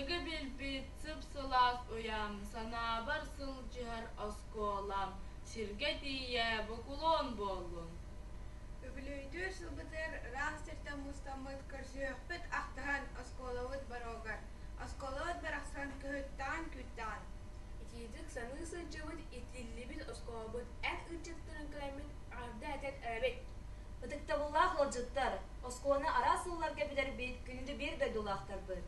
Сырдыгы билбит сып-сылас уям, санабар сылжыгар осколам, сирге дие бокулон болун. Übülüydür sılbıtır rağsırta mustamıt kırsıhpıt ahtahan oskolavut barogar. Oskolavut baraksan kühüttan küttan. İtidik sanı sılcıvıt itlillibit oskolavut et ıcıttırın kılaymin arda etet arabet. Бытыктабыллах лыджыттар, осконы арасылларга билер бит, күнүндө бир да дулахтар бит.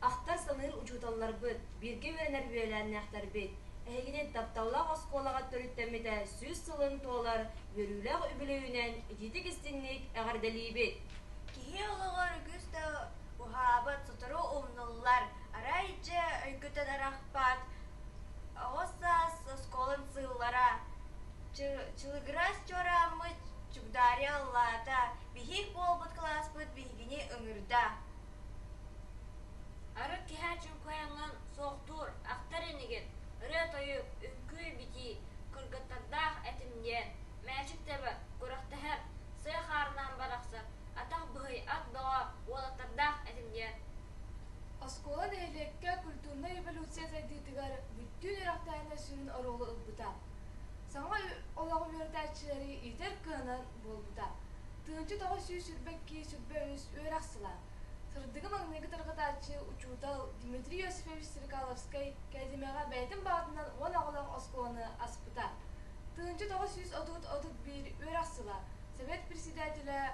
Ахтар саныр учуталлар бит, бирге веренер бүйеләннәхтар бит. Әйгене таптаулах осколага төрүттәмедә сүз сылын толар, бөрүләг үбүлөйүнән ититик истинник әгәрдәли бит. Кихи олығыр үгісті ұхабыт сұтыру ұмнылар, арайчы өйкөтен арақпат, оғысас сколын сыллара, чылыгырас чорамыч чугдари аллата, бихик болбыт класспыт бихигіне үңірда. Ары кихачын кояңан соқтур, ақтар енеген, ыры тойып, үңкүй бити, кыргыттардақ әтімден, мәжік тәбі, көріқтәхәр, сый қарынан барақсақ, атақ бұғый ат баға, олаттардақ әтімден. Оскола нәйлекке культурна эволюция сәйдетігер бүттін ирақтайына сүрін оролы ұлбыта. Саңа олағы өрдәтшілері етер кынан болбыта. Тыңчы тағы сүй сүрбәкки сүрбә өз өрақсыла. Сырдығы маңнегі тұрғытатшы учутал Дмитрий Йосифович Сиркаловскай кәдемеға бәйтін бағытынан он ағылан осколаны аспыта. Тыңчы тағы сүйіз одут бір өрақсыла. Совет председателі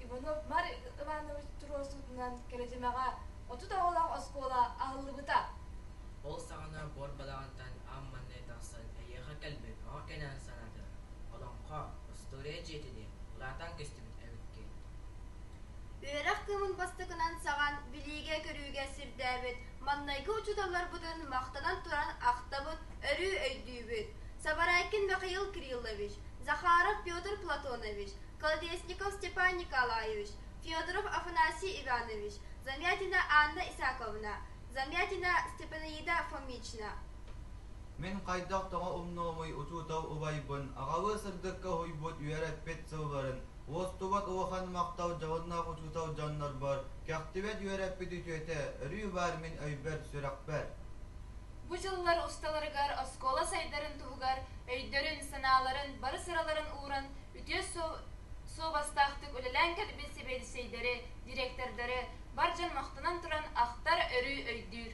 Иванов Марь Иванович Туросутынан кәдемеға отут ағылан оскола ағылыбыта. Ол сағана бор балағантан амманны тақсын әйеға кәлбін ағакенен санады. Оланға история жетіне ұлатан көстімін әвітке. Үйерақ кымын бастығынан саған білеге көрүүге сирдәбіт, маннайғы учуталар бұдын мақтанан туран ақтабыт, өрі өйдүйбіт. Сабарайкин Михаил Кириллович, Захаров Петр Платонович, Колодесников Степан Николаевич, Федоров Афанасий Иванович, Замятина Анна Исаковна, Замятина Степанида Фомична. Мен қайдақ таға ұмнауымай ұтутау ұбайбын, ағалы сырдыққа хойбот үйерет пет сылғарын, остубат уахан мақтау жауыннақ ұтутау жаннар бар, кәқтібет үйерет пет үтеті, үрі бар мен өйбер сүрақ бәр. Бу жыллар усталарыгар оскола сайдарын тугар, өйдөрүн, саналарын, бары сыраларын ууран, үтө собастактык үлелән кәлбен себеди сейдери, директордары, бар жан мактанан туран ахтар өрү өйдүр.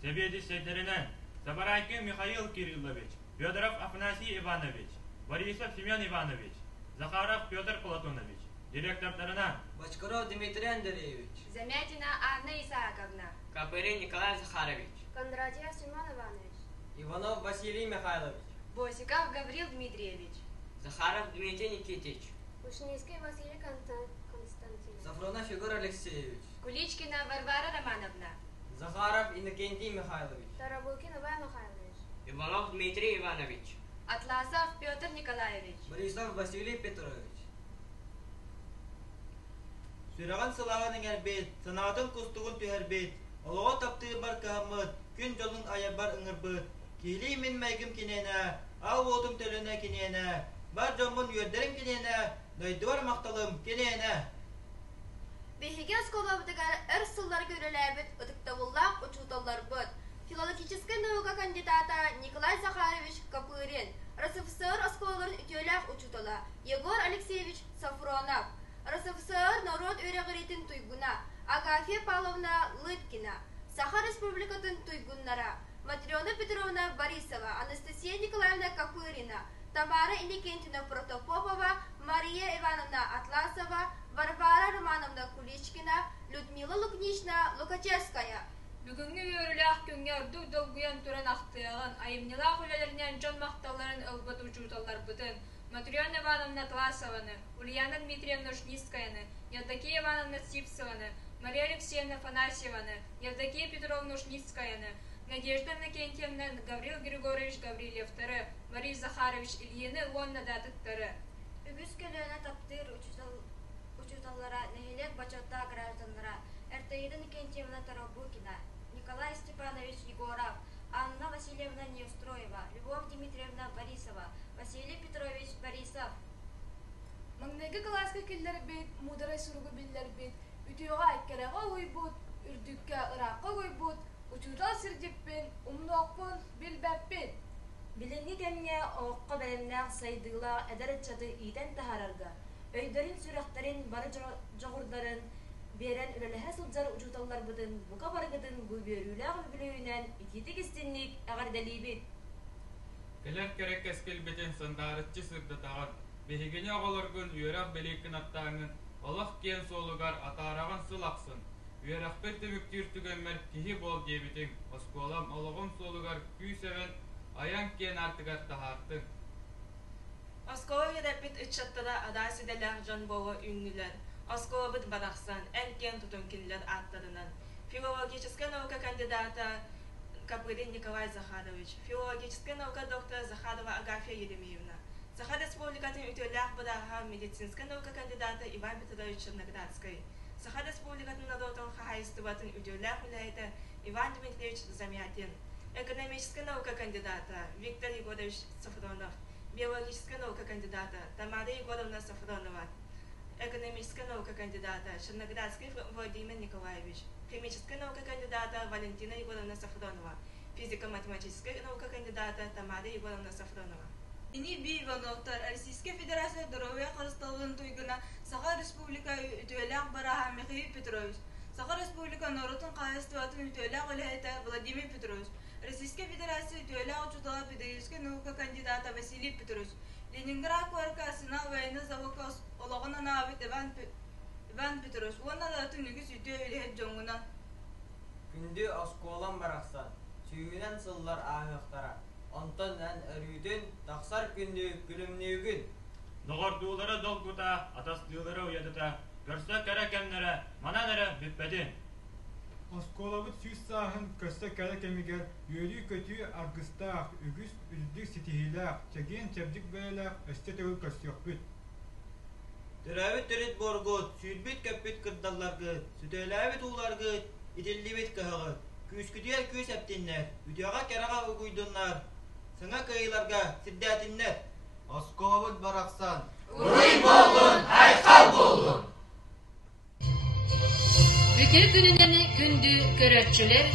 Себеди сейдеринен Забарайкин Михаил Кириллович, Федоров Афанасий Иванович, Борисов Семен Иванович, Захаров Петр Платонович, директордарына Бочкаров Дмитрий Андреевич, Замятина Анна Исаковна, Капырин Николай Захарович, Кондратьев Семен Иванович, Иванов Василий Михайлович, Босиков Гаврил Дмитриевич, Захаров Дмитрий Никитич, Кушнийский Василий Константинович, Сафронов Егор Алексеевич, Куличкина Варвара Романовна, Захаров Иннокентий Михайлович, Тарабукин Иван Михайлович, Иванов Дмитрий Иванович, Атласов Петр Николаевич, Борисов Василий Петрович. Сүраған сылағының әрбет, санатын күстігін түйәрбет, олыға таптығы бар кәміт, күн жолын ая бар ұңырбыт, кейлей мен мәйгім кенені, ал болдым төліне кенені, бар жомын үйердерім кенені, дойды бар мақталым кенені. Бехиген сколабыдыгар эр сыллар көреләбіт ұдықтавыллақ учуталар бұд. Филологическая наука кандидата Николай Захарович Капырин, РСФСР осколарын үтеләқ учутала Егор Алексеевич Сафронов, РСФСР народ өрегіретін туйгуна Агафья Павловна Лыткина, Саха Республикатын туйгуннара Матрена Петровна Борисова, Анастасия Николаевна Капырина, Тамара Иннокентьевна Протопопова, Мария Ивановна Атласова, Варвара Романовна Куличкина, Людмила Лукнична Лукачевская. Бүгүнгү өрүләк күнгө үрдүк долгуян туран актыяган, айымнылак үлелеринен жон макталарын ылбыт учуталар бутын. Матрена Ивановна Тласованы, Ульяна Дмитриевна Шнискаяны, Евдокия Ивановна Сипсованы, Мария Алексеевна Фанасьеваны, Евдокия Петровна Шнискаяны, Надежда Иннокентьевна, Гаврил Григорьевич Гаврилев II, Мария Захарович Ильины Лонна Датыттары. Үгіз көлөне таптыр учуталлара, нехилек бачотта гражданлара, Эртаида Иннокентьевна Тарабукина, Николай Степанович Егоров, Анна Васильевна Невстроева, Любовь Дмитриевна Борисова, Василий Петрович Борисов. Маңнайғы класска келдер бет, мударай суругу биллер бет, ütüyoga aykkaraga oy bot, ürdükkä ıraqqa oy sirjikpin, umnoqpun, bilbäppin. Bilingi kemge oqqa belenneq saydıgla ederet çatı iten tahararga. Öydörün sürekterin barı joğurların beren ülelehe sılcar ucutallar bıdın, buka barıgıdın bu börüleğ bilöğünen ititik istinlik eğer delibit. Kelek kerek keskel beten sandaratçı sırda tağın. Behigene oğalargın üyerak belekin attağının Allah kiyen solugar atarağın sılaqsın. Üyerak bir tümüktür tügenmer kihi bol debitin. Oskolam olağın solugar küy seven ayan kiyen artıgar tahartın. Oskova yedepit ıçattada adası deler jon boğa ünlüler. Oskova bit baraqsan en kiyen tutunkiller atlarından. Филологическая наука кандидата Капридин Николай Захарович, филологическая наука доктора Захарова Агафья Еремеевна, Саха Республикатын ütölях быдаха медицинская наука кандидата Иван Петрович Черноградский, Саха Республикатын народон хахайстыватын ütölях уляйта Иван Дмитриевич Замятин, экономическая наука кандидата Виктор Егорович Сафронов, биологическая наука кандидата Тамара Егоровна Сафронова, экономическая наука кандидата Черноградский Владимир Николаевич, химическая наука кандидата Валентина Егоровна Сафронова, физико-математическая наука кандидата Тамара Егоровна Сафронова. Ини би Ивановтар Российская Федерация здоровья Казахстан туйгына Саха Республика ütölях бараха Михаил Петрович, Саха Республика Норотун Кайыстыватын ütölях улайта Владимир Петрович, Российская Федерация ütölях учутала педагогическая наука кандидата Василий Петрович, Ленинград Куаркасына война завока олагын анабит Иван Петрович, уанна датын үгіз үтө үлет жоңына. Күнді осколан барақсан, сүйінен сыллар ағықтара, онтан ән әрүйден тақсар күнді күлімнеугін. Ноғардуулары долгута, атастуулары уядыта, көрсө кәрәкәмнәрі, мананәрі бүппәдін. Осколабыт сүйіс сағын көсті кәрәкәмігер, үйелі көтü аргыстақ, үгіз үлдік сетихилақ, чәген чәбдік бәйлақ, өсте төгіл көстіқ бүт. Төрәбит төрет боргот, сүйірбет көппет кырдалларгы, sütölәбит уларгы, ителлибет кыһыгы, күскүдер күс әптеннәр, үтәгә кәраға угуйдыннар, сыңа кыйларга сиддәтиннәр. Осколабыт барақсан. Уруй болдун, айқал болдун. Бүтер күнінен күнді көрәтчілер,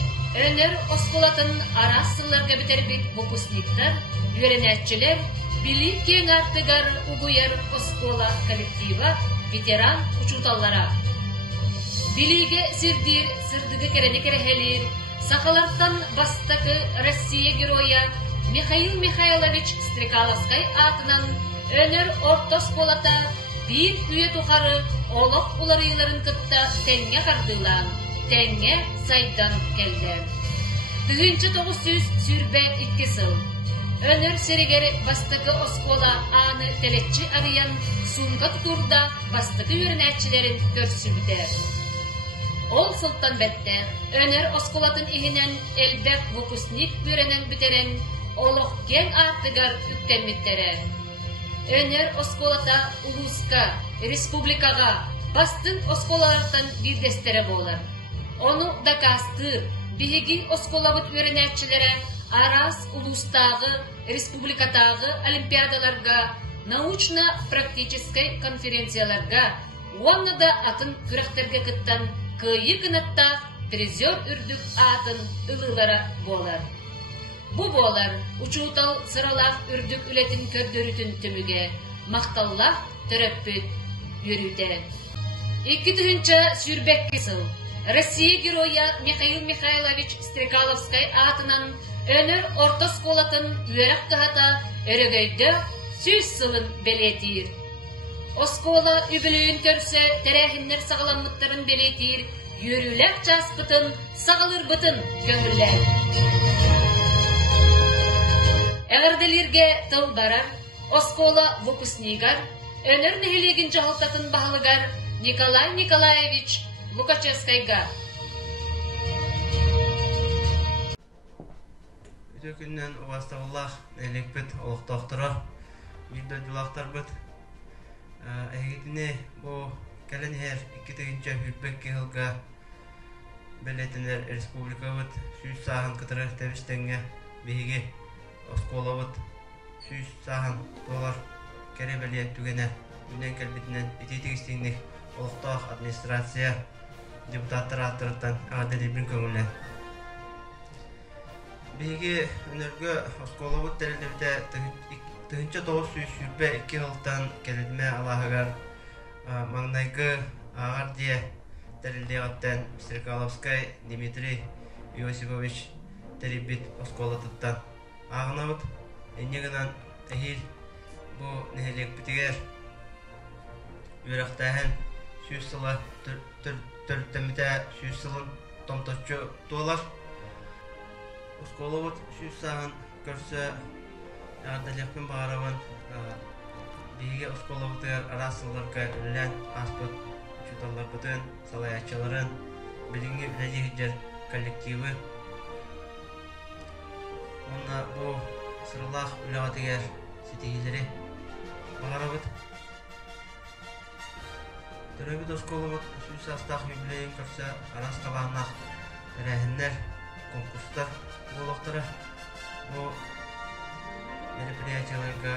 өнер осколатын арасыларға бітербет выпускниктар, үйренәтчілер, Билик кең артыгар угуяр оскола коллектива ветеран учуталлара. Билиге сирдир сырдыгы керени керехелир, сахаларттан бастакы Россия героя Михаил Михайлович Стрекаловскай атынан өнер орта осколата bir üye тухары олық уларыйларын кытта тәңге қардылан, тәңге сайдан келден. Түгінші 900 сүрбе 2 сыл. Өнер серегері бастықы оскола аны телетчі арыян сумға тұтурда бастықы өрінәтчілерін көрсүбітер. Ол сылттан бәтті, өнер осколатын ихінен әлбәк выпускник өрінен бітерен олық кен артыгар үктәлметтері. Өнер осколата улуска, республикаға, бастың осколалардан бирдестері болар. Оны да кастыр, биһиги осколабыт өрінәтчілері арас улустағы, республикатағы олимпиадаларға, научно-практической конференцияларға, оны да атын күрәхтерге кыттан кыйы кынатта призер үрдік атын ылылары болар. Бу болар учутал сыралақ үрдік үлетін көрдөрүтін түміге, мақталлақ төрөппүт үрүтер. 2-нче сүрбек кысыл. Россия героя Михаил Михайлович Стрекаловскай атынан өнер орта сколатын үйерек кыхата өрөгөйдө 100 сылын белетир. Оскола үбілуін көрсө тәрәхіннер сағаламыттарын белетир, үйөрүләк жаспытын, сағалыр бұтын көңілләр. Әғірделерге тыл барар, оскола выпускнигар, өнер нехелеген жағылтатын бағылыгар Николай Николаевич Лукачевскайга. Күннен ұғастығылақ әлекпет олықтақтыра, үйді дұлақтар бұд. Әйгетіне бұл кәлін әр 2-нче үрбек кеғылға бәлетінер республика бұд, 100 сағын қытыры тәбістенге бейге оскола бұд, 100 сағын долар кәрі бәле түгені үнен кәлбетінен ететігістеңдік олықтақ администрация депутаттар аттырыттан ағадыр ебін көңілі. Биги өнөргө осколобут терилибите тыгынча 902 жылдан келидме алаһыгар маңнайгы агар дие терилдегаттан Стрекаловскай Дмитрий Иосифович терибит осколотуттан агынабыт эннегенан эхил бу нехелек битигер үрактаһын сүйсыла төрттемите сүйсылын томточчу туалар осколобут сүйсаһын көрсө ардалякпен баарабын биге осколобутугар арасылларга үллен аспыт чуталларбытын салаячаларын билинги үлежигер коллективы онна бу сырлах үлегатыгер ситигилери баарабыт төрөбүт осколобут сүйсастах юбилейин көрсө арас калаанах эрехиннер конкурстар болоктары бу мероприятияларга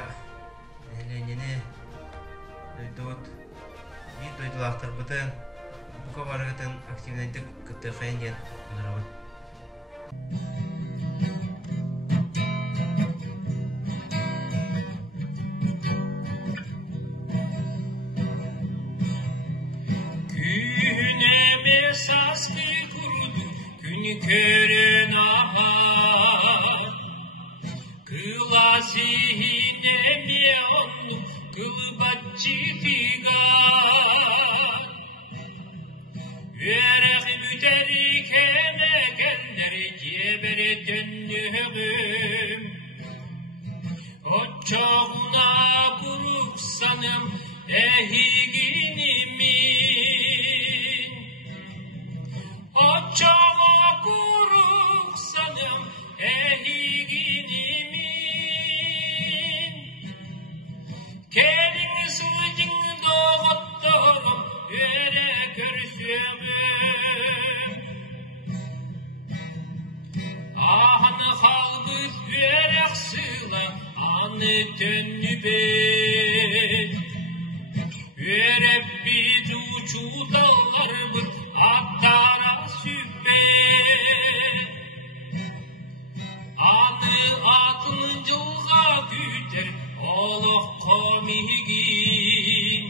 эленени дойдут бир дойдулактар бытын бука барыгытын активнайдык кыттыхайын ден ынырабыт. Güneme saskı kurdu gün kören ahar Kıla zihneme onu kılbatçı figar Verek müterik emekenler ceber döndüğüm O çoğuna kuruksanım ehiginimin O çoğuna kuruksanım ehiginimin Kelin sılcın doğutturum öyle görsümüm Ahını halbız verek sıla anı dönübet Verep bir uçudalar bu attara sübbet Anı atıncılga güter oluq komigin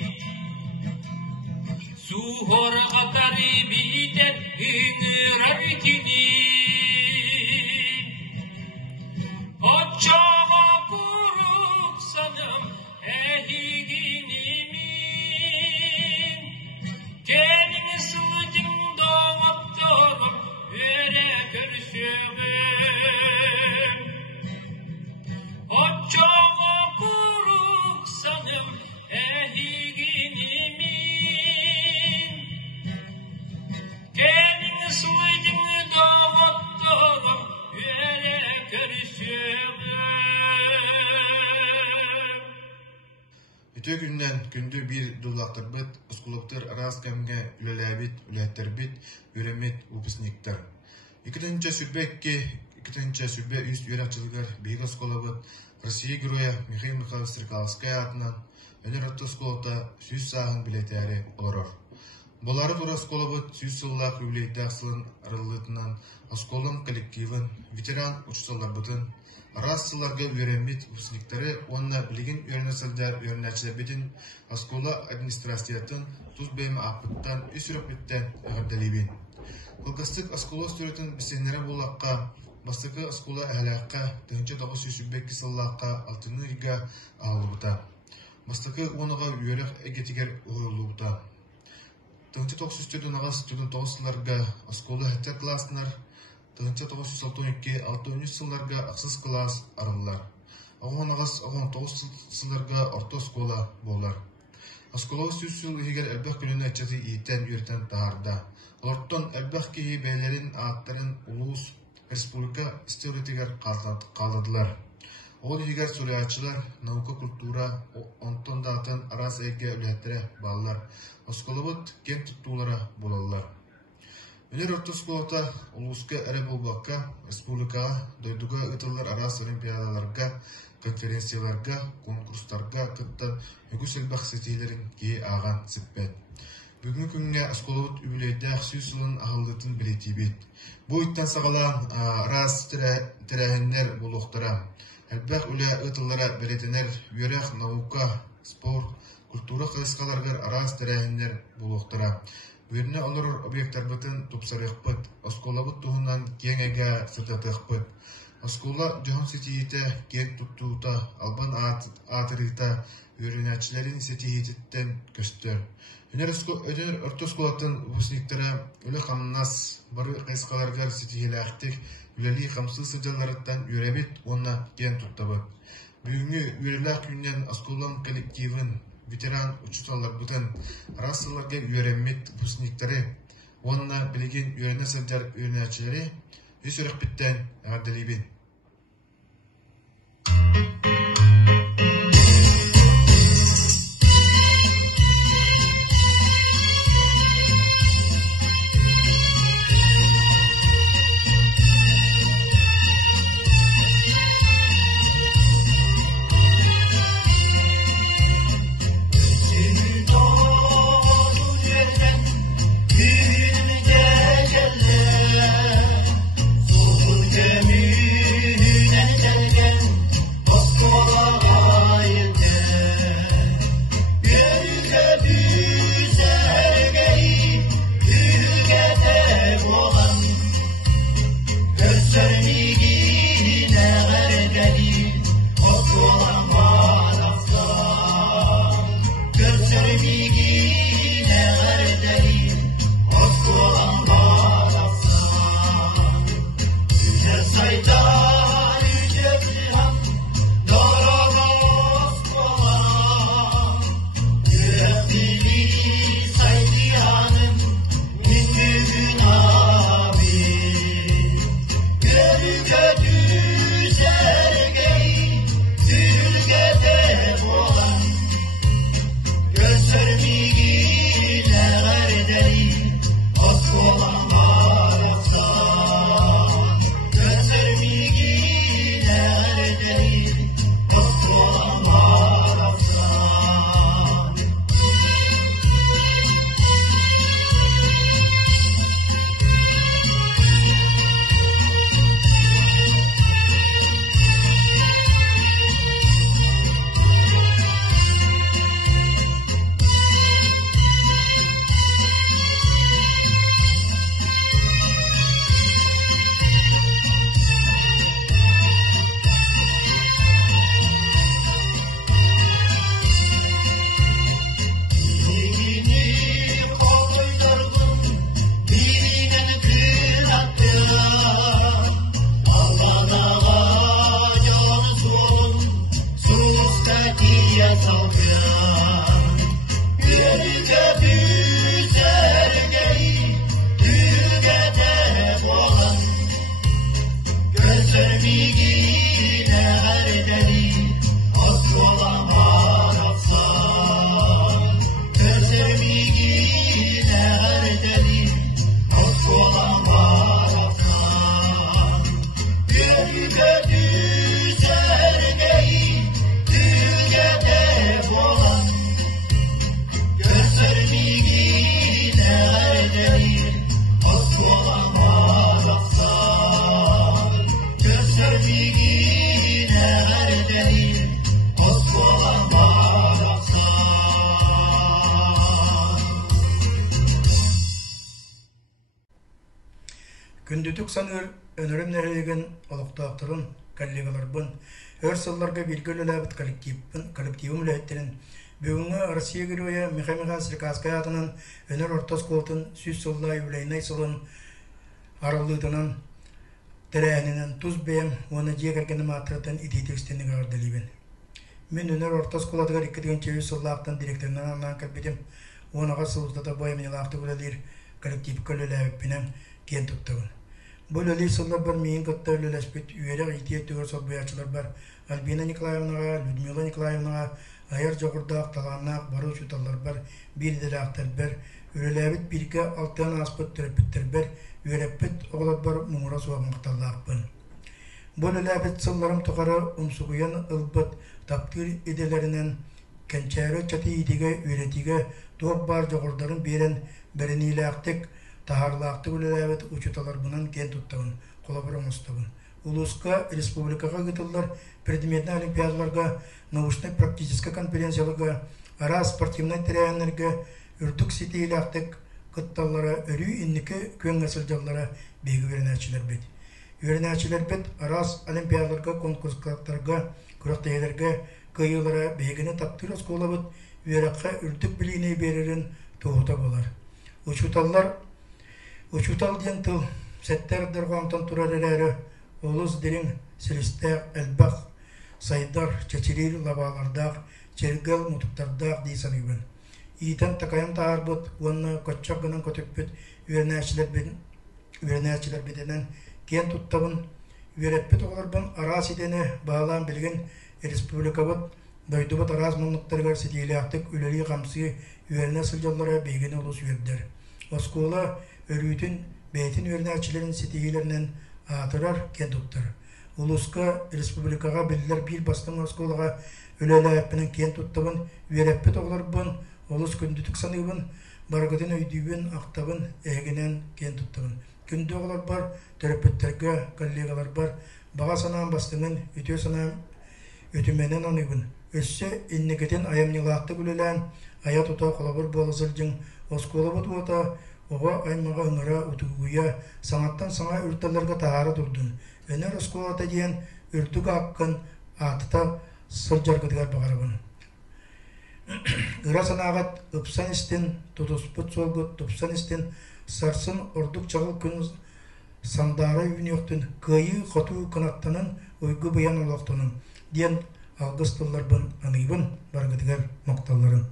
Suhor atari biten ınırar kinin Oçama kuruk sanım ehiginimin Kelin sılıcın doğutturum öyle görsümüm Oçama kuruk sanım ehiginimin Kelin sılıcın doğutturum öyle görsümüm Ütü günden gündü bir dullaktarbıt, uskuluptır aras kemge ülelebit, ületterbit, üremit, upısniktar. İkitinci sübbe üst üyerakçılıklar Beyga Skolabıt, Россия Героя Михаил Михайлович Стрекаловская атынан Önер atı skolata süs sağın bileteri olurur. Bolары тура skolabıt süs sılлах юбилейті ақсылын арылытынан Осколын коллективын, ветеран учсаларбытын, Арас сылларга үйренмит выпускниктары онна билигин үйренесілдер үйренәчілербетін Оскола администрациятын туз беймі апыттан үсірөкбіттен өғірделейбін. Кылгастык Оскола сүретін бісенлері болаққа, бастықы Оскола әхілаққа, 1902 сыллаққа алтыны үйге ағылыбыта. Бастықы оныға үйерек әгетігер ұғылыбыта. 1902 ағас 1909 сылларға Оскола әттер классынар, 1962-63 сылларға ақсыз класс арылылар. Оған ағас 19 сылларға орта скола болар. Осколау сүз сыл егер әлбәқ күніне әтчәті иеттен үйреттен тағарда. Оларттан әлбәқ кейі бәйлерін ағаттарын улус республика истеоретигер қалдадылар. Ол егер сөйлеятчылар, наука культура, онтон датын арас әйге үлеттері балылар. Осколабыт кен тұттулары болалылар. Өнер орта сколата улуска әрі болбаққа, республикаға, дойдуға ұтылар арас олимпиадаларға, конференцияларға, конкурстарға кыттан үгіс әлбәқ сетейлерін кей аған сіппет. Бүгүнкү күнгө осколобут үбүлэйдэх сүүсүлүн ахылдытын билетибит. Бу иттен сагалаан раз тирәһиннер булуктара. Әлбәк үлә ытыллара билетенер үерэх наука, спорт, культура кайыскаларгар раз тирәһиннер булуктара. Бүерне олорор объекттарбытын тупсарыхпыт, осколобут туһунан кеңеге сыртатыхпыт. Оскола жохон сетиите кең туттуута, албан атырыта үйренәчилерин сетиититтен көстөр. Өнер ортосколатын выпускниктара үлі қамнас бары қайсқаларгар сетихиләхтик үләли қамсы сыджаларыттан үйрәбет онна кен туттабыт. Бүгінгі үйреләк күннен осколан коллективын ветеран учуталар бұтын расыларга үйрәммет выпускниктары онна білеген үйрәне сыджар үйренәчілері үс өріқпеттен ағарделейбен. Күндүтүк саныр өнөрөм нерелеген олуктаактырын коллегаларбын өрсылларга билгелелебит коллективим үлөттерин бүгүнгү Россия героя Михаила Сыркаская атынан өнөр ортосколтун сүз сыллай үлейнай сылын аралыытынан терәһинен туз бем оны жегергени матратын ититекстениг арделибин. Мен өнөр ортосколадыгар 2-нче сыллаактан директорунан алган кабидим онага сылтата боемнелакты үлелер коллектив көлөлөбүнен кен туттабын. Бұл өлі сыллар бар мейін көтті өлелеспет үйерек итие төгір солбаячылар бар. Альбина Николаевнаға, Людмила Николаевнаға, айыр жоғырдақ, таланақ, бару шуталар бар, бірдірақтар бар, өлеләбіт бірге алтын аспыт түріпіттер бар, үйереппет оғылар бар мұңыра суағмақталлақ бін. Бұл өлеләбіт сылларым тұқары ұмсуғыян ұлбыт таптыр еделерінен kençeri çatı itige üretige top bar jogordарын beren bereniylaktik taharlaktik ulelabet uçutalar bunun gen tuttağın kolaboramostabın. Uluska республикага гытыллар предметный олимпиадаларга научно-практический конференцияларга ара спортивный тирәяннәргә үрдүк ситилактык кытталлара өрү иннике көңгәсел жаллара беги вернәчиләр бит. Вернәчиләр бит арас олимпиадаларга конкурсларга күрәктәйләргә кыйылара бегине таптыр осколабыт веракка үрдүк билине берерин тоғыта болар. Учутал ден тыл сәттәрдер гантан турареләре Олус дирин селистәк, әлбақ, сайдар, чәчерир, лабалардақ, чергел, мутуктардақ дейсан үйбін. Ийтен тақайын тағар бұд, оны көтчақ гынан көтіппіт, үйернәчілер беденен кен туттабын, үйереппіт оғыларбын арас едені бағалан білген республика бұд, дойды бұд арас мұнлықтарғар сетейлі ақтық үлелі қамсы үйерне сылжаллара бейгені олыс үйердер. Оскола өрүйтін бәйтін үйернәчілерін сетейлерінен атырар кен туттар. Улуска республикаға білдер бір бастың осколаға өлелі әппінің кен туттабын, үйереппіт оғыларбын, олыс күндітік санығын, барғыдың өйдүйбін, ақтабын, әгінен кен туттабын. Күнді оғылар бар, төреппеттерге, коллегалар бар, баға санаған бастыңын, өте санаған өтіменен анығын. Өссе, иннекетін аямнилақты бүлелән, ая тута қолабыр болызылжың, оскола бұд ота, оға аймаға ұңыра ұтығуя, саңаттан саңа үрталарға тағары тұрдың. Өнер осколата дейін үртігі аққын атыта сылжарғыдығар бағарабын. Ыра санағат ұпсан істен, тұтыспыт солғыт, тұпсан істен, сарсын ордық чағыл күн сандары үйін өқтін, күйі қоту қынаттанын, ойғы бұян олақтының, дейін алғыстыларбын анығын барғыдығар мақталарын.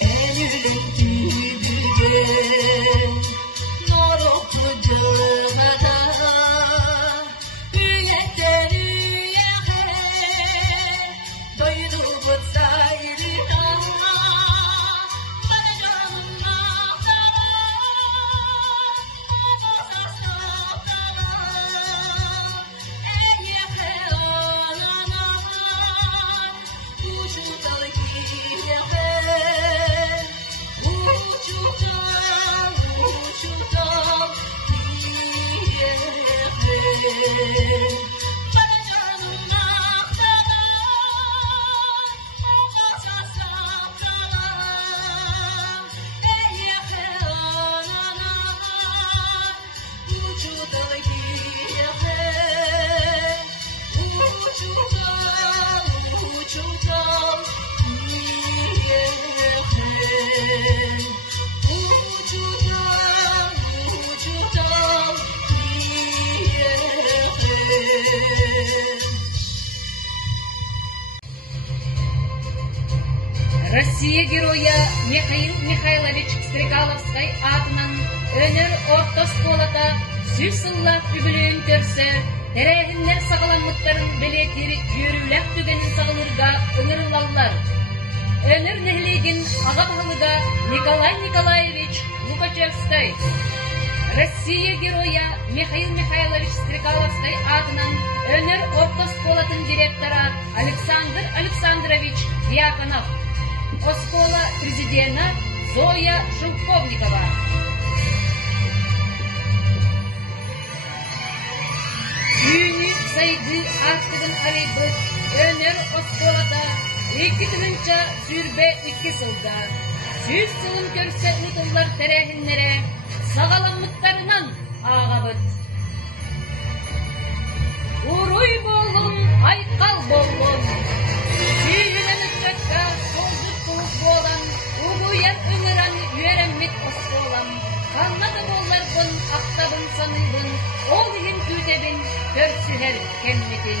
Eylülün tübügen Noruklu cılgada Üyetten üyehe Doydu bu sayrıda Bana canım nağdara Obosa soğdara Eyyehe alana Uçudalı giyehe Uçudan, uçudan, diyelim. Bana canım aktara, olmazsa saptara. Eyyehe anana, uçudan diyelim. Uçudan, uçudan, diyelim. Uçudan, uçudan diyelim. Россия героя Михаил Михайлович Стригаловской атынан өнер орта школата сүйсіллақ үбілейін көрсе, тәрәхінлер сағаламыттарын білетері үйріләк түгенін сағылырға ұңырлалар. Өнер нәхлеген аға бағылыға Николай Николаевич Лукачевской. Россия героя Михаил Михайлович Стригаловской атынан өнер орта школатын директора Александр Александрович Дьяконов. Оскола президента Зоя Шелковникова. Үйіні сайды аттығын арайбы өнер осколада 2-нче сүрбе 2 сылда. Сүз сылын көрсе ұтылар тәрәхінлері сағаламыттарынан ағабыт. Уруй болым, айқал болым. Сүйінен үтчәкка солжық туып болан, ұлуяр үңіран үйерәммет осколам. Каннады болар бұн, ақтабын саныйбын, ол егін күтебін, көрсүхер кемметін.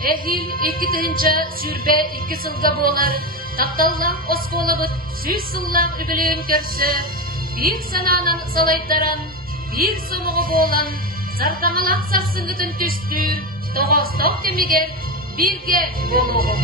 Эхил 2-нче сүрбе 2 сылда болар, тапталлан осколабыт сүз сыллақ үбілейін көрсі, bir sananın salaytaran, bir somuğu boğulan, sartamalan sarsın ütün tüstür, toğaz toq demiger, birge boluğum.